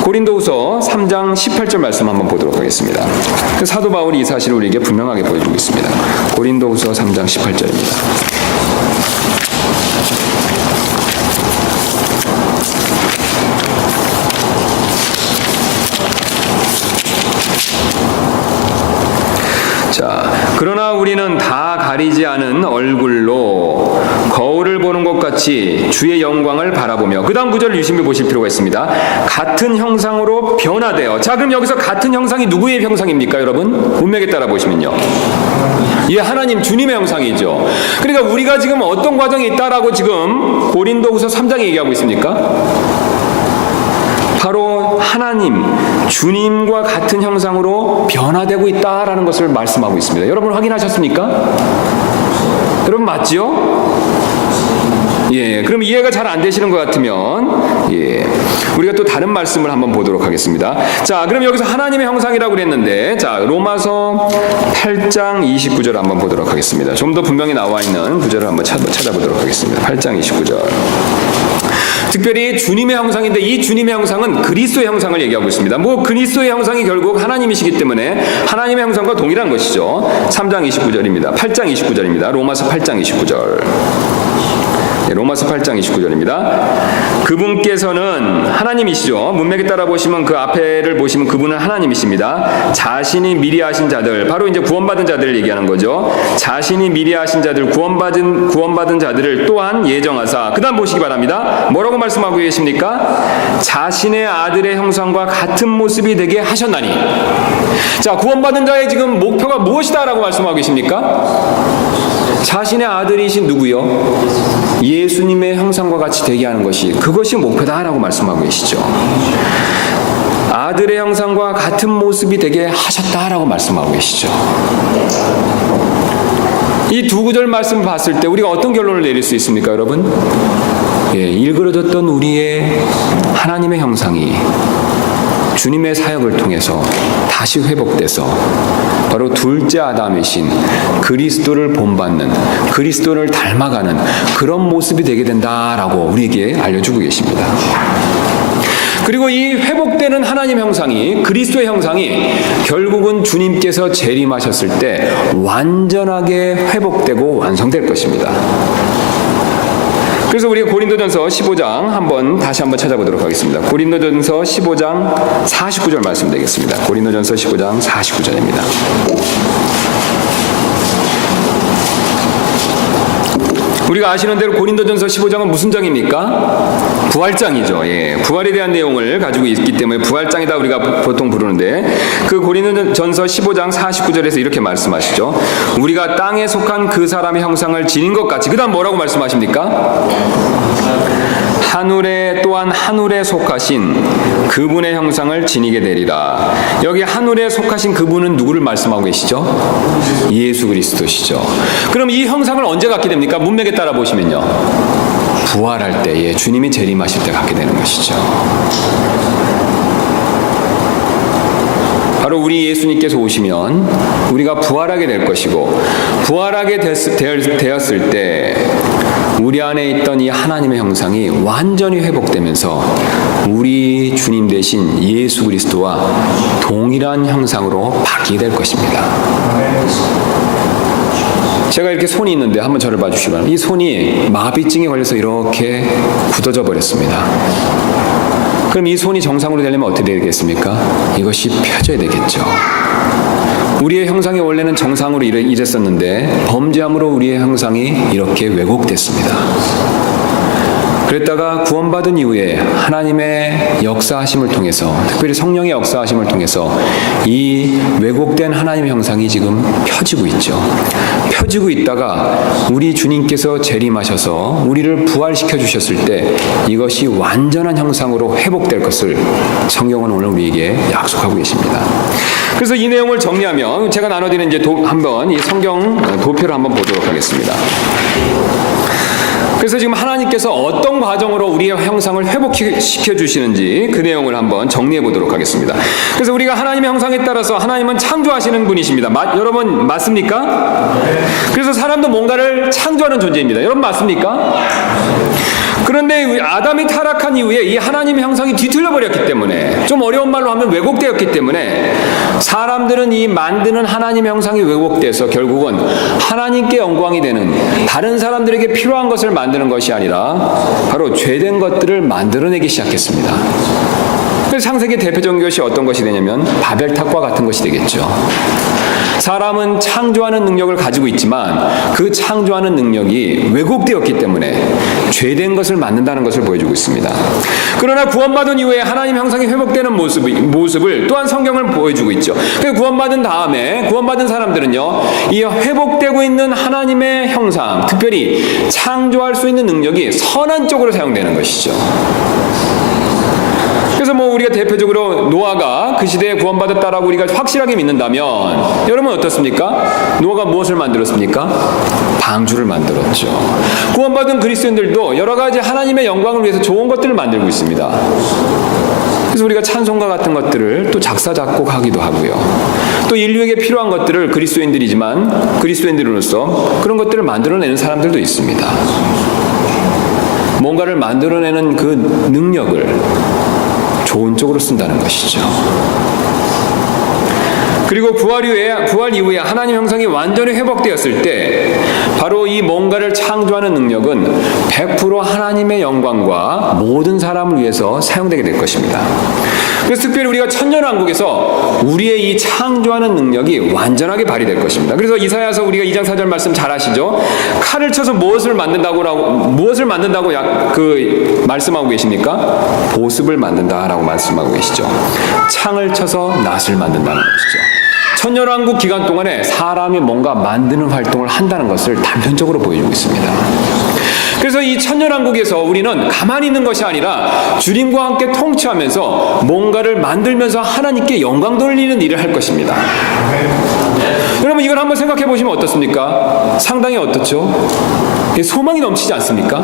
고린도후서 3장 18절 말씀 한번 보도록 하겠습니다. 사도 바울이 이 사실을 우리에게 분명하게 보여주고 있습니다. 고린도후서 3장 18절입니다. 자, 그러나 우리는 다 가리지 않은 얼굴로 거울을 보는 것 같이 주의 영광을 바라보며 그 다음 구절을 유심히 보실 필요가 있습니다. 같은 형상으로 변화되어. 자, 그럼 여기서 같은 형상이 누구의 형상입니까, 여러분? 문맥에 따라 보시면요. 예, 하나님 주님의 형상이죠. 그러니까 우리가 지금 어떤 과정이 있다라고 지금 고린도후서 3장에 얘기하고 있습니까? 바로 하나님, 주님과 같은 형상으로 변화되고 있다라는 것을 말씀하고 있습니다. 여러분 확인하셨습니까? 여러분 맞지요? 예, 그럼 이해가 잘 안 되시는 것 같으면 우리가 또 다른 말씀을 한번 보도록 하겠습니다. 자, 그럼 여기서 하나님의 형상이라고 그랬는데 자, 로마서 8장 29절 한번 보도록 하겠습니다. 좀 더 분명히 나와 있는 구절을 한번 찾아보도록 하겠습니다. 8장 29절. 특별히 주님의 형상인데 이 주님의 형상은 그리스도의 형상을 얘기하고 있습니다. 그리스도의 형상이 결국 하나님이시기 때문에 하나님의 형상과 동일한 것이죠. 3장 29절입니다. 8장 29절입니다. 로마서 8장 29절. 로마서 8장 29절입니다. 그분께서는 하나님이시죠. 문맥에 따라 보시면 그 앞에를 보시면 그분은 하나님이십니다. 자신이 미리 하신 자들, 바로 이제 구원받은 자들을 얘기하는 거죠. 자신이 미리 하신 자들, 구원받은 자들을 또한 예정하사. 그 다음 보시기 바랍니다. 뭐라고 말씀하고 계십니까? 자신의 아들의 형상과 같은 모습이 되게 하셨나니. 자, 구원받은 자의 지금 목표가 무엇이다 라고 말씀하고 계십니까? 자신의 아들이신 누구요? 예수님의 형상과 같이 되게 하는 것이 그것이 목표다라고 말씀하고 계시죠. 아들의 형상과 같은 모습이 되게 하셨다라고 말씀하고 계시죠. 이 두 구절 말씀을 봤을 때 우리가 어떤 결론을 내릴 수 있습니까, 여러분? 일그러졌던 우리의 하나님의 형상이 주님의 사역을 통해서 다시 회복돼서 바로 둘째 아담이신 그리스도를 본받는, 그리스도를 닮아가는 그런 모습이 되게 된다라고 우리에게 알려주고 계십니다. 그리고 이 회복되는 하나님 형상이, 그리스도의 형상이 결국은 주님께서 재림하셨을 때 완전하게 회복되고 완성될 것입니다. 그래서 우리가 고린도전서 15장 다시 한번 찾아보도록 하겠습니다. 고린도전서 15장 49절 말씀 되겠습니다. 고린도전서 15장 49절입니다. 우리가 아시는 대로 고린도전서 15장은 무슨 장입니까? 부활장이죠. 부활에 대한 내용을 가지고 있기 때문에 부활장이다 우리가 보통 부르는데, 그 고린도전서 15장 49절에서 이렇게 말씀하시죠. 우리가 땅에 속한 그 사람의 형상을 지닌 것 같이, 그 다음 뭐라고 말씀하십니까? 또한 하늘에 속하신 그분의 형상을 지니게 되리라. 여기 하늘에 속하신 그분은 누구를 말씀하고 계시죠? 예수 그리스도시죠. 그럼 이 형상을 언제 갖게 됩니까? 문맥에 따라 보시면요, 부활할 때, 주님이 재림하실 때 갖게 되는 것이죠. 바로 우리 예수님께서 오시면 우리가 부활하게 될 것이고, 부활하게 되었을 때 우리 안에 있던 이 하나님의 형상이 완전히 회복되면서 우리 주님 대신 예수 그리스도와 동일한 형상으로 바뀌게 될 것입니다. 제가 이렇게 손이 있는데 한번 저를 봐주시기 바랍니다. 이 손이 마비증에 걸려서 이렇게 굳어져 버렸습니다. 그럼 이 손이 정상으로 되려면 어떻게 되겠습니까? 이것이 펴져야 되겠죠. 우리의 형상이 원래는 정상으로 이랬었는데 범죄함으로 우리의 형상이 이렇게 왜곡됐습니다. 그랬다가 구원받은 이후에 하나님의 역사하심을 통해서, 특별히 성령의 역사하심을 통해서 이 왜곡된 하나님의 형상이 지금 펴지고 있죠. 펴지고 있다가 우리 주님께서 재림하셔서 우리를 부활시켜 주셨을 때 이것이 완전한 형상으로 회복될 것을 성경은 오늘 우리에게 약속하고 계십니다. 그래서 이 내용을 정리하면 제가 나눠드리는 이제 한번 이 성경 도표를 한번 보도록 하겠습니다. 그래서 지금 하나님께서 어떤 과정으로 우리의 형상을 회복시켜 주시는지 그 내용을 한번 정리해 보도록 하겠습니다. 그래서 우리가 하나님의 형상에 따라서 하나님은 창조하시는 분이십니다. 여러분 맞습니까? 그래서 사람도 뭔가를 창조하는 존재입니다. 여러분 맞습니까? 그런데 아담이 타락한 이후에 이 하나님의 형상이 뒤틀려 버렸기 때문에, 좀 어려운 말로 하면 왜곡되었기 때문에 사람들은 이 만드는 하나님의 형상이 왜곡돼서 결국은 하나님께 영광이 되는, 다른 사람들에게 필요한 것을 만드는 것이 아니라 바로 죄된 것들을 만들어내기 시작했습니다. 그래서 창세기 대표적인 것이 어떤 것이 되냐면 바벨탑과 같은 것이 되겠죠. 사람은 창조하는 능력을 가지고 있지만 그 창조하는 능력이 왜곡되었기 때문에 죄된 것을 만든다는 것을 보여주고 있습니다. 그러나 구원받은 이후에 하나님 형상이 회복되는 모습을 또한 성경을 보여주고 있죠. 구원받은 다음에 구원받은 사람들은요, 이 회복되고 있는 하나님의 형상, 특별히 창조할 수 있는 능력이 선한 쪽으로 사용되는 것이죠. 그래서 우리가 대표적으로 노아가 그 시대에 구원받았다라고 우리가 확실하게 믿는다면, 여러분 어떻습니까? 노아가 무엇을 만들었습니까? 방주를 만들었죠. 구원받은 그리스도인들도 여러 가지 하나님의 영광을 위해서 좋은 것들을 만들고 있습니다. 그래서 우리가 찬송가 같은 것들을 또 작사 작곡하기도 하고요. 또 인류에게 필요한 것들을 그리스도인들로서 그런 것들을 만들어내는 사람들도 있습니다. 뭔가를 만들어내는 그 능력을 좋은 쪽으로 쓴다는 것이죠. 그리고 부활 이후에 하나님 형상이 완전히 회복되었을 때 바로 이 뭔가를 창조하는 능력은 100% 하나님의 영광과 모든 사람을 위해서 사용되게 될 것입니다. 그래서 특별히 우리가 천년왕국에서 우리의 이 창조하는 능력이 완전하게 발휘될 것입니다. 그래서 이사야서 우리가 2장 4절 말씀 잘 아시죠? 칼을 쳐서 무엇을 만든다고 말씀하고 계십니까? 보습을 만든다라고 말씀하고 계시죠. 창을 쳐서 낫을 만든다는 것이죠. 천년왕국 기간 동안에 사람이 뭔가 만드는 활동을 한다는 것을 단편적으로 보여주고 있습니다. 그래서 이 천년왕국에서 우리는 가만히 있는 것이 아니라 주님과 함께 통치하면서 뭔가를 만들면서 하나님께 영광 돌리는 일을 할 것입니다. 여러분 여러분 이걸 한번 생각해 보시면 어떻습니까? 상당히 어떻죠? 소망이 넘치지 않습니까?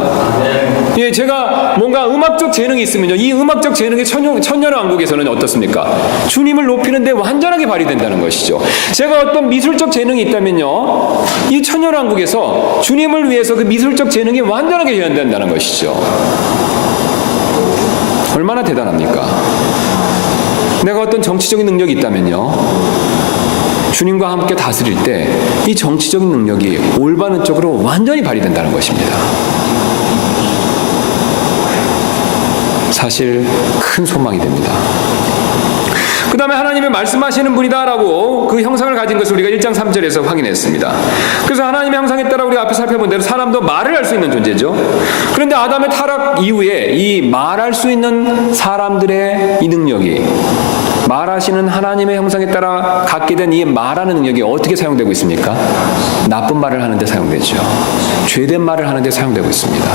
예, 제가 뭔가 음악적 재능이 있으면요, 이 음악적 재능이 천년왕국에서는 어떻습니까? 주님을 높이는데 완전하게 발휘된다는 것이죠. 제가 어떤 미술적 재능이 있다면요, 이 천년왕국에서 주님을 위해서 그 미술적 재능이 완전하게 현현된다는 것이죠. 얼마나 대단합니까? 내가 어떤 정치적인 능력이 있다면요, 주님과 함께 다스릴 때 이 정치적인 능력이 올바른 쪽으로 완전히 발휘된다는 것입니다. 사실 큰 소망이 됩니다. 그 다음에 하나님의 말씀하시는 분이다라고 그 형상을 가진 것을 우리가 1장 3절에서 확인했습니다. 그래서 하나님의 형상에 따라 우리가 앞에 살펴본 대로 사람도 말을 할 수 있는 존재죠. 그런데 아담의 타락 이후에 이 말할 수 있는 사람들의 이 능력이, 말하시는 하나님의 형상에 따라 갖게 된 이 말하는 능력이 어떻게 사용되고 있습니까? 나쁜 말을 하는데 사용되죠. 죄된 말을 하는데 사용되고 있습니다.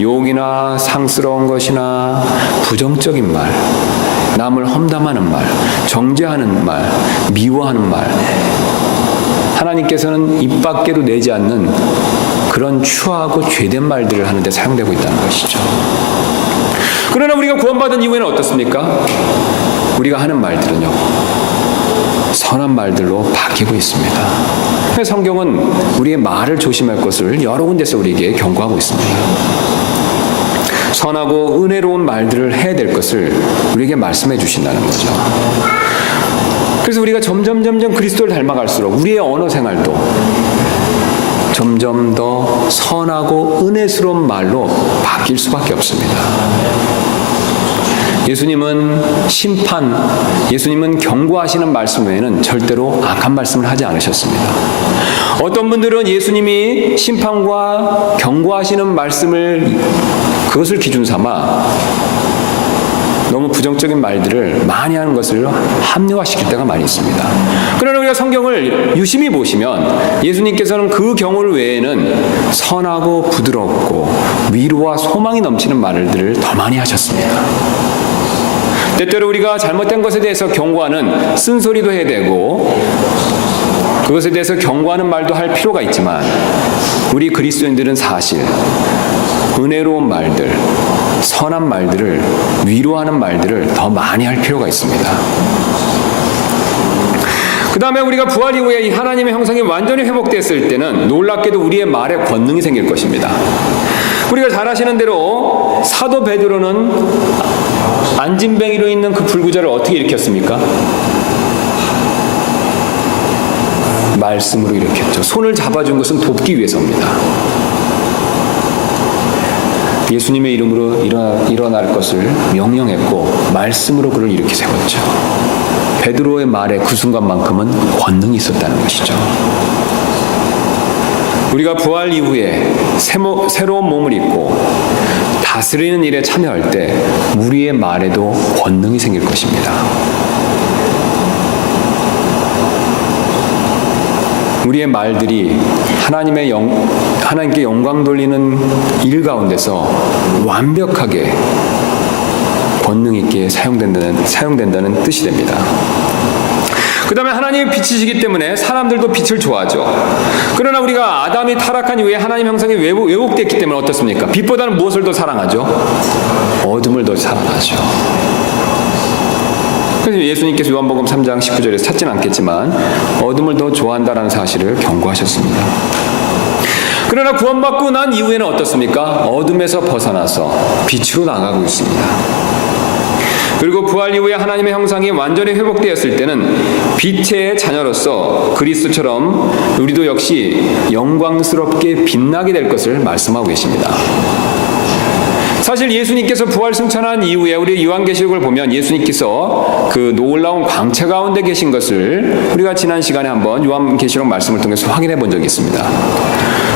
욕이나 상스러운 것이나 부정적인 말, 남을 험담하는 말, 정죄하는 말, 미워하는 말, 하나님께서는 입 밖에도 내지 않는 그런 추하고 죄된 말들을 하는데 사용되고 있다는 것이죠. 그러나 우리가 구원받은 이후에는 어떻습니까? 우리가 하는 말들은요, 선한 말들로 바뀌고 있습니다. 그래서 성경은 우리의 말을 조심할 것을 여러 군데서 우리에게 경고하고 있습니다. 선하고 은혜로운 말들을 해야 될 것을 우리에게 말씀해 주신다는 거죠. 그래서 우리가 점점 그리스도를 닮아갈수록 우리의 언어 생활도 점점 더 선하고 은혜스러운 말로 바뀔 수밖에 없습니다. 예수님은 심판, 예수님은 경고하시는 말씀 외에는 절대로 악한 말씀을 하지 않으셨습니다. 어떤 분들은 예수님이 심판과 경고하시는 말씀을, 그것을 기준 삼아 너무 부정적인 말들을 많이 하는 것을 합리화시킬 때가 많이 있습니다. 그러나 우리가 성경을 유심히 보시면 예수님께서는 그 경우 외에는 선하고 부드럽고 위로와 소망이 넘치는 말들을 더 많이 하셨습니다. 때때로 우리가 잘못된 것에 대해서 경고하는 쓴소리도 해야 되고 그것에 대해서 경고하는 말도 할 필요가 있지만 우리 그리스도인들은 사실 은혜로운 말들, 선한 말들을, 위로하는 말들을 더 많이 할 필요가 있습니다. 그 다음에 우리가 부활 이후에 이 하나님의 형상이 완전히 회복됐을 때는 놀랍게도 우리의 말에 권능이 생길 것입니다. 우리가 잘 아시는 대로 사도 베드로는 안진뱅이로 있는 그 불구자를 어떻게 일으켰습니까? 말씀으로 일으켰죠. 손을 잡아준 것은 돕기 위해서입니다. 예수님의 이름으로 일어날 것을 명령했고 말씀으로 그를 일으켜 세웠죠. 베드로의 말에 그 순간만큼은 권능이 있었다는 것이죠. 우리가 부활 이후에 새로운 몸을 입고 다스리는 일에 참여할 때 우리의 말에도 권능이 생길 것입니다. 우리의 말들이 하나님께 영광 돌리는 일 가운데서 완벽하게 권능 있게 사용된다는 뜻이 됩니다. 그 다음에 하나님의 빛이시기 때문에 사람들도 빛을 좋아하죠. 그러나 우리가 아담이 타락한 이후에 하나님 형상이 왜곡됐기 때문에 어떻습니까? 빛보다는 무엇을 더 사랑하죠? 어둠을 더 사랑하죠. 그래서 예수님께서 요한복음 3장 19절에서 찾지는 않겠지만 어둠을 더 좋아한다라는 사실을 경고하셨습니다. 그러나 구원받고 난 이후에는 어떻습니까? 어둠에서 벗어나서 빛으로 나가고 있습니다. 그리고 부활 이후에 하나님의 형상이 완전히 회복되었을 때는 빛의 자녀로서 그리스도처럼 우리도 역시 영광스럽게 빛나게 될 것을 말씀하고 계십니다. 사실 예수님께서 부활 승천한 이후에 우리 요한계시록을 보면 예수님께서 그 놀라운 광채 가운데 계신 것을 우리가 지난 시간에 한번 요한계시록 말씀을 통해서 확인해 본 적이 있습니다.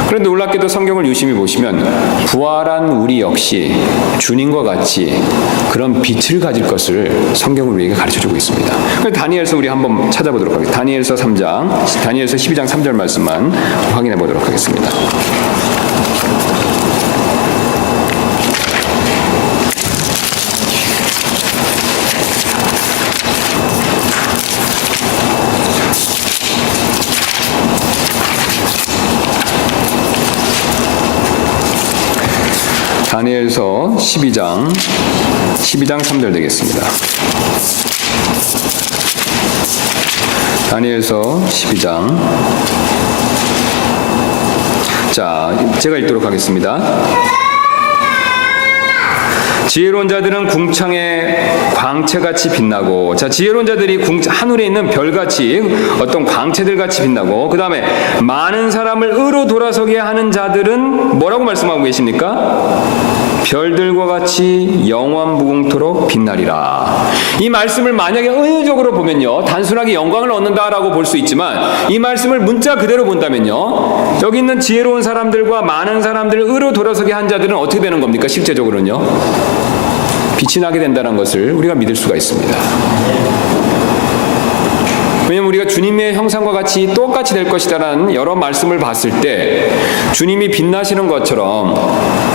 그런데 놀랍게도 성경을 유심히 보시면 부활한 우리 역시 주님과 같이 그런 빛을 가질 것을 성경은 우리에게 가르쳐주고 있습니다. 다니엘서 우리 한번 찾아보도록 하겠습니다. 다니엘서 12장 3절 말씀만 확인해 보도록 하겠습니다. 다니엘서 12장 3절 되겠습니다. 다니엘서 12장. 자, 제가 읽도록 하겠습니다. 지혜로운 자들은 궁창의 광채같이 빛나고, 자, 지혜로운 자들이 하늘에 있는 별같이, 어떤 광채들같이 빛나고, 그 다음에 많은 사람을 의로 돌아서게 하는 자들은 뭐라고 말씀하고 계십니까? 별들과 같이 영원 무궁토록 빛나리라. 이 말씀을 만약에 은유적으로 보면요, 단순하게 영광을 얻는다라고 볼 수 있지만, 이 말씀을 문자 그대로 본다면요, 여기 있는 지혜로운 사람들과 많은 사람들을 의로 돌아서게 한 자들은 어떻게 되는 겁니까? 실제적으로는요, 빛이 나게 된다는 것을 우리가 믿을 수가 있습니다. 왜냐하면 우리가 주님의 형상과 같이 똑같이 될 것이다라는 여러 말씀을 봤을 때 주님이 빛나시는 것처럼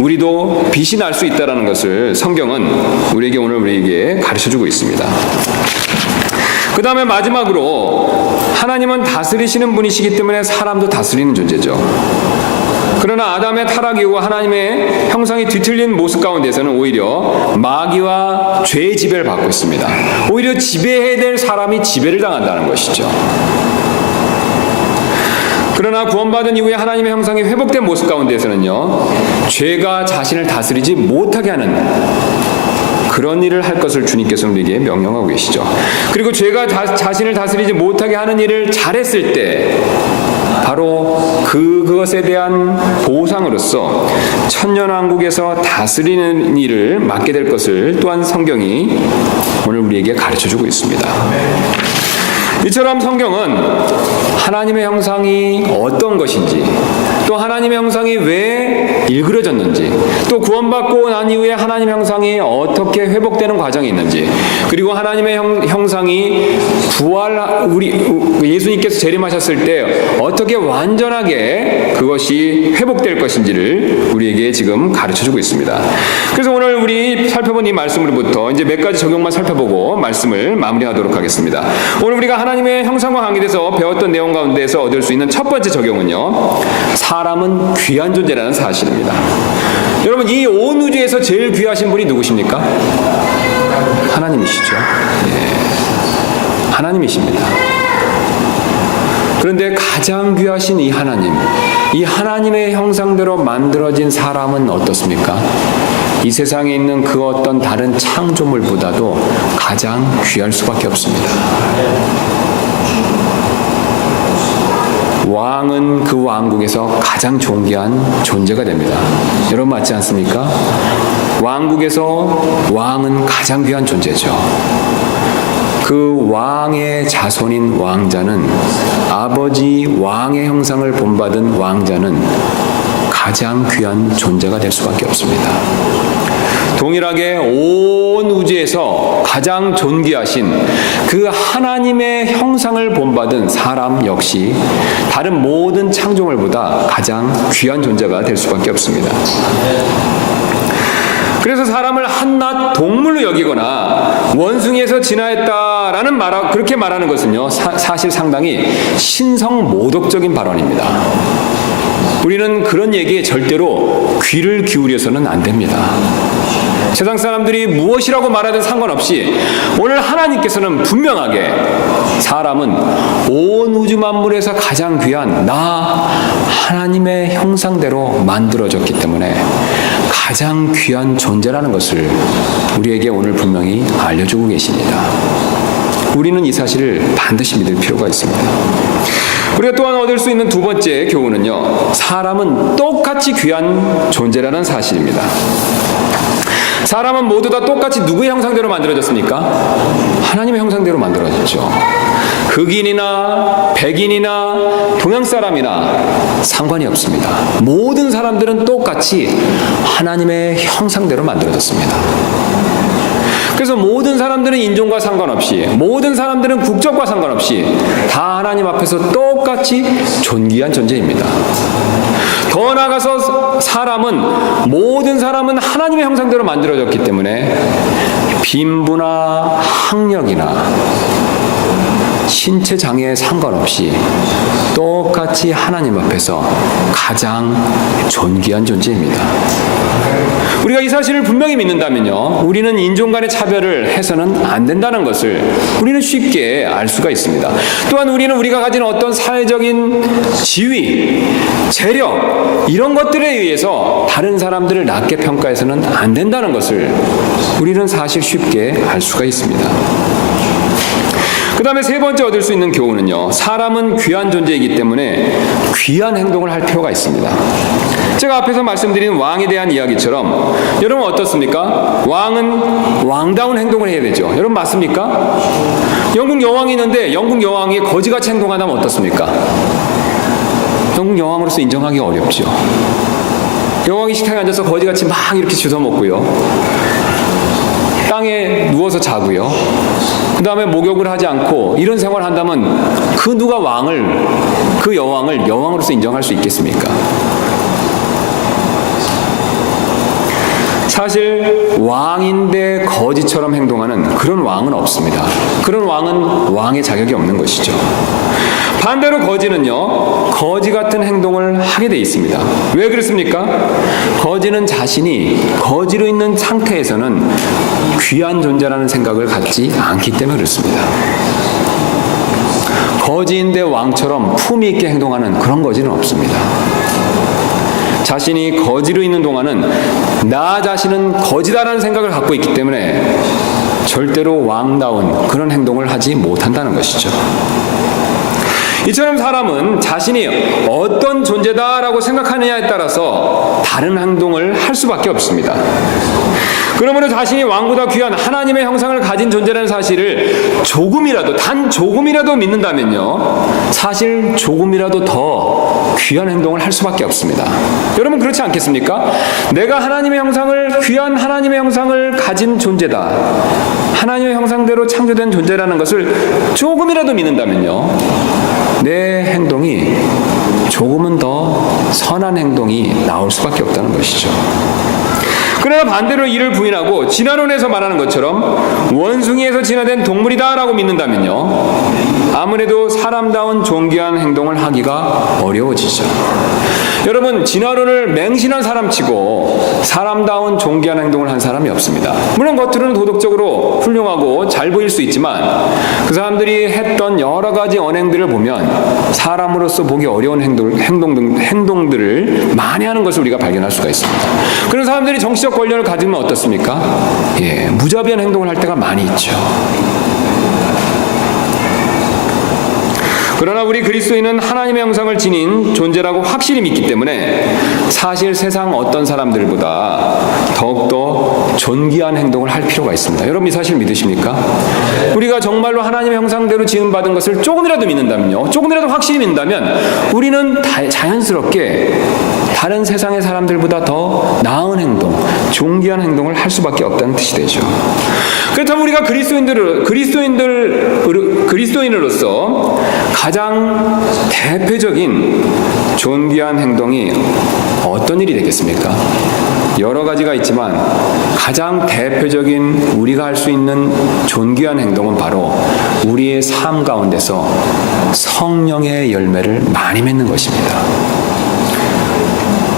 우리도 빛이 날 수 있다는 것을 성경은 우리에게 가르쳐주고 있습니다. 그 다음에 마지막으로, 하나님은 다스리시는 분이시기 때문에 사람도 다스리는 존재죠. 그러나 아담의 타락 이후 하나님의 형상이 뒤틀린 모습 가운데서는 오히려 마귀와 죄의 지배를 받고 있습니다. 오히려 지배해야 될 사람이 지배를 당한다는 것이죠. 그러나 구원받은 이후에 하나님의 형상이 회복된 모습 가운데서는요, 죄가 자신을 다스리지 못하게 하는 그런 일을 할 것을 주님께서 우리에게 명령하고 계시죠. 그리고 죄가 자신을 다스리지 못하게 하는 일을 잘했을 때 바로 그것에 대한 보상으로서 천년왕국에서 다스리는 일을 맡게 될 것을 또한 성경이 오늘 우리에게 가르쳐주고 있습니다. 이처럼 성경은 하나님의 형상이 어떤 것인지, 또 하나님의 형상이 왜 일그러졌는지, 또 구원받고 난 이후에 하나님의 형상이 어떻게 회복되는 과정이 있는지, 그리고 하나님의 형상이 예수님께서 재림하셨을 때 어떻게 완전하게 그것이 회복될 것인지를 우리에게 지금 가르쳐주고 있습니다. 그래서 오늘 우리 살펴본 이 말씀으로부터 이제 몇 가지 적용만 살펴보고 말씀을 마무리하도록 하겠습니다. 오늘 우리가 하나님의 형상과 관계돼서 배웠던 내용 가운데서 얻을 수 있는 첫 번째 적용은요, 사람은 귀한 존재라는 사실입니다. 여러분, 이 온 우주에서 제일 귀하신 분이 누구십니까? 하나님이시죠. 예, 하나님이십니다. 그런데 가장 귀하신 이 하나님의 형상대로 만들어진 사람은 어떻습니까? 이 세상에 있는 그 어떤 다른 창조물보다도 가장 귀할 수밖에 없습니다. 왕은 그 왕국에서 가장 존귀한 존재가 됩니다. 여러분 맞지 않습니까? 왕국에서 왕은 가장 귀한 존재죠. 그 왕의 자손인 왕자는, 아버지 왕의 형상을 본받은 왕자는 가장 귀한 존재가 될 수밖에 없습니다. 동일하게 온 우주에서 가장 존귀하신 그 하나님의 형상을 본받은 사람 역시 다른 모든 창조물보다 가장 귀한 존재가 될 수밖에 없습니다. 그래서 사람을 한낱 동물로 여기거나 원숭이에서 진화했다라는 그렇게 말하는 것은요, 사실 상당히 신성모독적인 발언입니다. 우리는 그런 얘기에 절대로 귀를 기울여서는 안 됩니다. 세상 사람들이 무엇이라고 말하든 상관없이 오늘 하나님께서는 분명하게 사람은 온 우주 만물에서 가장 귀한 하나님의 형상대로 만들어졌기 때문에 가장 귀한 존재라는 것을 우리에게 오늘 분명히 알려주고 계십니다. 우리는 이 사실을 반드시 믿을 필요가 있습니다. 우리가 또한 얻을 수 있는 두 번째 교훈은요, 사람은 똑같이 귀한 존재라는 사실입니다. 사람은 모두 다 똑같이 누구의 형상대로 만들어졌습니까? 하나님의 형상대로 만들어졌죠. 흑인이나 백인이나 동양 사람이나 상관이 없습니다. 모든 사람들은 똑같이 하나님의 형상대로 만들어졌습니다. 그래서 모든 사람들은 인종과 상관없이, 모든 사람들은 국적과 상관없이 다 하나님 앞에서 똑같이 존귀한 존재입니다. 더 나아가서 모든 사람은 하나님의 형상대로 만들어졌기 때문에 빈부나 학력이나 신체 장애에 상관없이 똑같이 하나님 앞에서 가장 존귀한 존재입니다. 우리가 이 사실을 분명히 믿는다면요, 우리는 인종 간의 차별을 해서는 안 된다는 것을 우리는 쉽게 알 수가 있습니다. 또한 우리는 우리가 가진 어떤 사회적인 지위, 재력 이런 것들에 의해서 다른 사람들을 낮게 평가해서는 안 된다는 것을 우리는 사실 쉽게 알 수가 있습니다. 그 다음에 세 번째 얻을 수 있는 교훈은요, 사람은 귀한 존재이기 때문에 귀한 행동을 할 필요가 있습니다. 제가 앞에서 말씀드린 왕에 대한 이야기처럼 여러분 어떻습니까? 왕은 왕다운 행동을 해야 되죠. 여러분 맞습니까? 영국 여왕이 있는데 영국 여왕이 거지같이 행동하다면 어떻습니까? 영국 여왕으로서 인정하기가 어렵죠. 여왕이 식탁에 앉아서 거지같이 막 이렇게 주워 먹고요, 땅에 누워서 자고요, 그 다음에 목욕을 하지 않고 이런 생활을 한다면 그 누가 그 여왕을 여왕으로서 인정할 수 있겠습니까? 사실 왕인데 거지처럼 행동하는 그런 왕은 없습니다. 그런 왕은 왕의 자격이 없는 것이죠. 반대로 거지는요, 거지 같은 행동을 하게 돼 있습니다. 왜 그렇습니까? 거지는 자신이 거지로 있는 상태에서는 귀한 존재라는 생각을 갖지 않기 때문에 그렇습니다. 거지인데 왕처럼 품위 있게 행동하는 그런 거지는 없습니다. 자신이 거지로 있는 동안은 나 자신은 거지다라는 생각을 갖고 있기 때문에 절대로 왕다운 그런 행동을 하지 못한다는 것이죠. 이처럼 사람은 자신이 어떤 존재다라고 생각하느냐에 따라서 다른 행동을 할 수밖에 없습니다. 그러므로 자신이 왕보다 귀한 하나님의 형상을 가진 존재라는 사실을 단 조금이라도 믿는다면요, 사실 조금이라도 더 귀한 행동을 할 수밖에 없습니다. 여러분 그렇지 않겠습니까? 내가 귀한 하나님의 형상을 가진 존재다, 하나님의 형상대로 창조된 존재라는 것을 조금이라도 믿는다면요, 내 행동이 조금은 더 선한 행동이 나올 수밖에 없다는 것이죠. 그러나 반대로 이를 부인하고 진화론에서 말하는 것처럼 원숭이에서 진화된 동물이다라고 믿는다면요, 아무래도 사람다운 존귀한 행동을 하기가 어려워지죠. 여러분, 진화론을 맹신한 사람치고 사람다운 존귀한 행동을 한 사람이 없습니다. 물론 겉으로는 도덕적으로 훌륭하고 잘 보일 수 있지만 그 사람들이 했던 여러 가지 언행들을 보면 사람으로서 보기 어려운 행동들을 많이 하는 것을 우리가 발견할 수가 있습니다. 그런 사람들이 정치적 권력을 가지면 어떻습니까? 무자비한 행동을 할 때가 많이 있죠. 그러나 우리 그리스도인은 하나님의 형상을 지닌 존재라고 확실히 믿기 때문에 사실 세상 어떤 사람들보다 더욱더 존귀한 행동을 할 필요가 있습니다. 여러분 이 사실 믿으십니까? 우리가 정말로 하나님의 형상대로 지음받은 것을 조금이라도 믿는다면요, 조금이라도 확실히 믿는다면 우리는 자연스럽게 다른 세상의 사람들보다 더 나은 행동, 존귀한 행동을 할 수밖에 없다는 뜻이 되죠. 그렇다면 우리가 그리스도인으로서 가장 대표적인 존귀한 행동이 어떤 일이 되겠습니까? 여러 가지가 있지만 가장 대표적인 우리가 할 수 있는 존귀한 행동은 바로 우리의 삶 가운데서 성령의 열매를 많이 맺는 것입니다.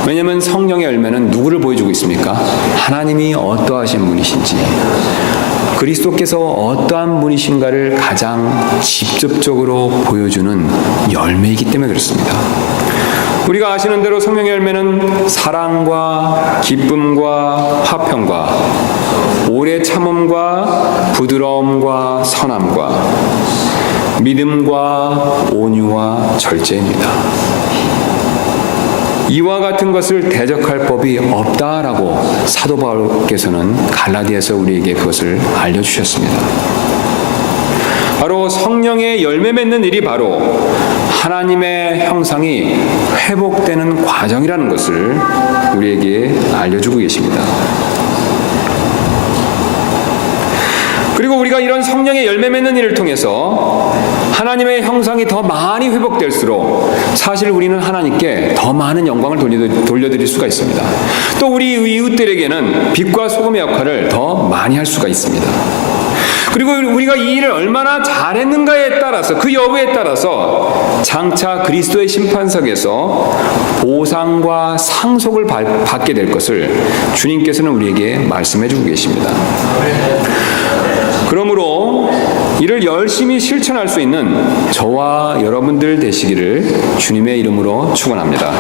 왜냐하면 성령의 열매는 누구를 보여주고 있습니까? 하나님이 어떠하신 분이신지, 그리스도께서 어떠한 분이신가를 가장 직접적으로 보여주는 열매이기 때문에 그렇습니다. 우리가 아시는 대로 성령의 열매는 사랑과 기쁨과 화평과 오래 참음과 부드러움과 선함과 믿음과 온유와 절제입니다. 이와 같은 것을 대적할 법이 없다라고 사도 바울께서는 갈라디아서 우리에게 그것을 알려주셨습니다. 바로 성령의 열매 맺는 일이 바로 하나님의 형상이 회복되는 과정이라는 것을 우리에게 알려주고 계십니다. 그리고 우리가 이런 성령의 열매 맺는 일을 통해서 하나님의 형상이 더 많이 회복될수록 사실 우리는 하나님께 더 많은 영광을 돌려드릴 수가 있습니다. 또 우리 이웃들에게는 빛과 소금의 역할을 더 많이 할 수가 있습니다. 그리고 우리가 이 일을 얼마나 잘했는가에 따라서, 그 여부에 따라서 장차 그리스도의 심판석에서 보상과 상속을 받게 될 것을 주님께서는 우리에게 말씀해 주고 계십니다. 그러므로 이를 열심히 실천할 수 있는 저와 여러분들 되시기를 주님의 이름으로 축원합니다.